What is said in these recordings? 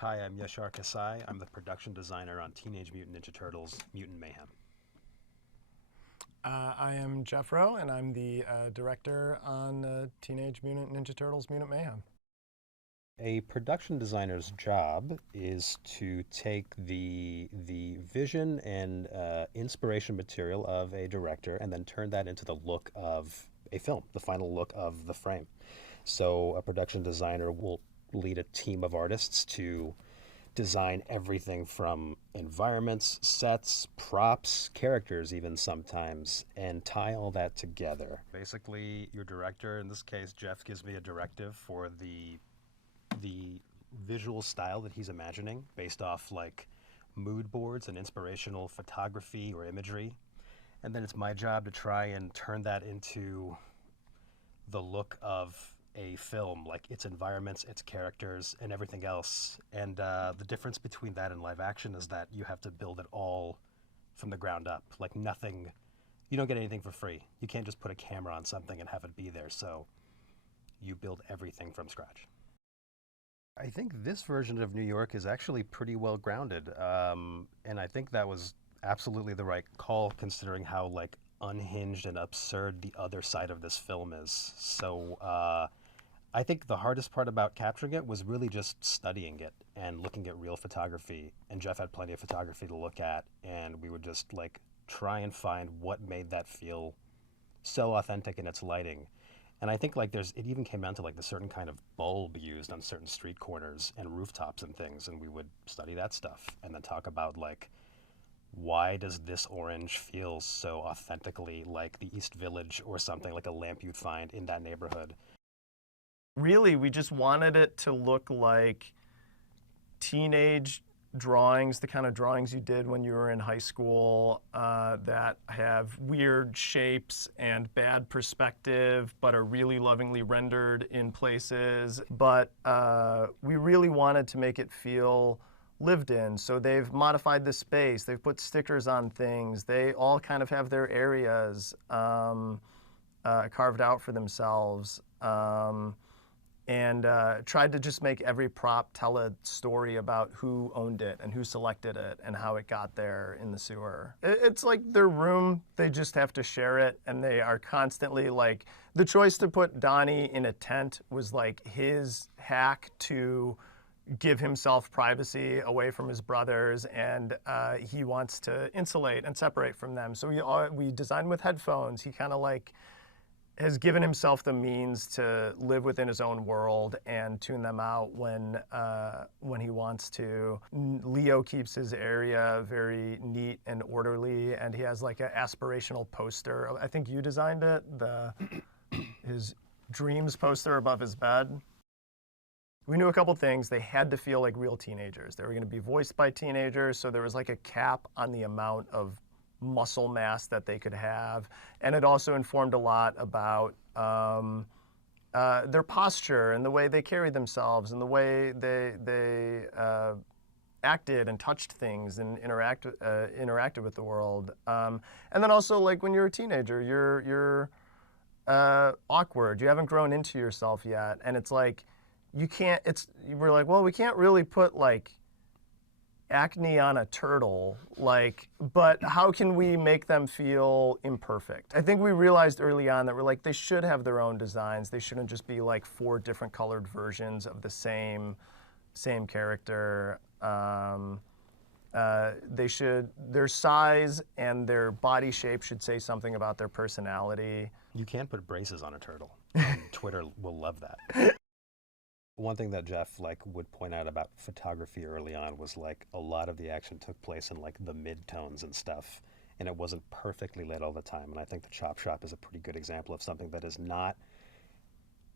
Hi, I'm Yashar Kassai. I'm the production designer on Teenage Mutant Ninja Turtles Mutant Mayhem. I am Jeff Rowe, and I'm the director on Teenage Mutant Ninja Turtles Mutant Mayhem. A production designer's job is to take the vision and inspiration material of a director and then turn that into the look of a film, the final look of the frame. So a production designer will lead a team of artists to design everything from environments, sets, props, characters even sometimes, and tie all that together. Basically, your director, in this case, Jeff, gives me a directive for the visual style that he's imagining based off like mood boards and inspirational photography or imagery. And then it's my job to try and turn that into the look of a film, like its environments, its characters, and everything else. And the difference between that and live action is that you have to build it all from the ground up. Like nothing, you don't get anything for free. You can't just put a camera on something and have it be there. So you build everything from scratch. I think this version of New York is actually pretty well grounded. And I think that was absolutely the right call considering how like unhinged and absurd the other side of this film is. So I think the hardest part about capturing it was really just studying it and looking at real photography. And Jeff had plenty of photography to look at, and we would just like try and find what made that feel so authentic in its lighting. And I think like it even came down to like the certain kind of bulb used on certain street corners and rooftops and things, and we would study that stuff and then talk about like why does this orange feel so authentically like the East Village or something, like a lamp you'd find in that neighborhood. Really, we just wanted it to look like teenage drawings, the kind of drawings you did when you were in high school that have weird shapes and bad perspective, but are really lovingly rendered in places. But we really wanted to make it feel lived in. So they've modified the space, they've put stickers on things, they all kind of have their areas carved out for themselves. And tried to just make every prop tell a story about who owned it and who selected it and how it got there in the sewer. It's like their room, they just have to share it, and they are constantly like, the choice to put Donnie in a tent was like his hack to give himself privacy away from his brothers, and he wants to insulate and separate from them. So we designed with headphones. He kind of like has given himself the means to live within his own world and tune them out when he wants to. Leo keeps his area very neat and orderly, and he has like an aspirational poster. I think you designed it, his dreams poster above his bed. We knew a couple things. They had to feel like real teenagers. They were going to be voiced by teenagers, so there was like a cap on the amount of muscle mass that they could have. And it also informed a lot about their posture and the way they carried themselves and the way they acted and touched things and interacted with the world. And then also, like, when you're a teenager, you're awkward. You haven't grown into yourself yet. And it's like, we're like, well, we can't really put like acne on a turtle, but how can we make them feel imperfect? I think we realized early on that we're like, they should have their own designs. They shouldn't just be like 4 different colored versions of the same character. Their size and their body shape should say something about their personality. You can't put braces on a turtle. And Twitter will love that. One thing that Jeff like would point out about photography early on was like a lot of the action took place in like the mid-tones and stuff, and it wasn't perfectly lit all the time. And I think the Chop Shop is a pretty good example of something that is not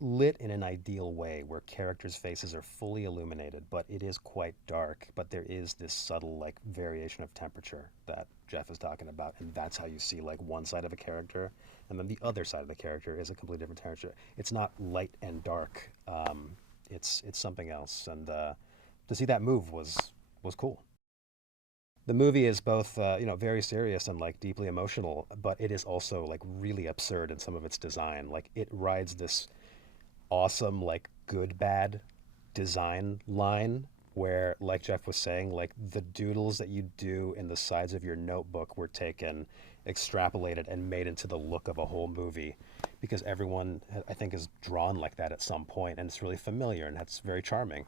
lit in an ideal way, where characters' faces are fully illuminated, but it is quite dark. But there is this subtle like variation of temperature that Jeff is talking about, and that's how you see like one side of a character, and then the other side of the character is a completely different temperature. It's not light and dark. It's something else, and to see that move was cool. The movie is both very serious and like deeply emotional, but it is also like really absurd in some of its design. Like it rides this awesome like good bad design line where, like Jeff was saying, like the doodles that you do in the sides of your notebook were taken, extrapolated, and made into the look of a whole movie, because everyone, I think, is drawn like that at some point, and it's really familiar and that's very charming.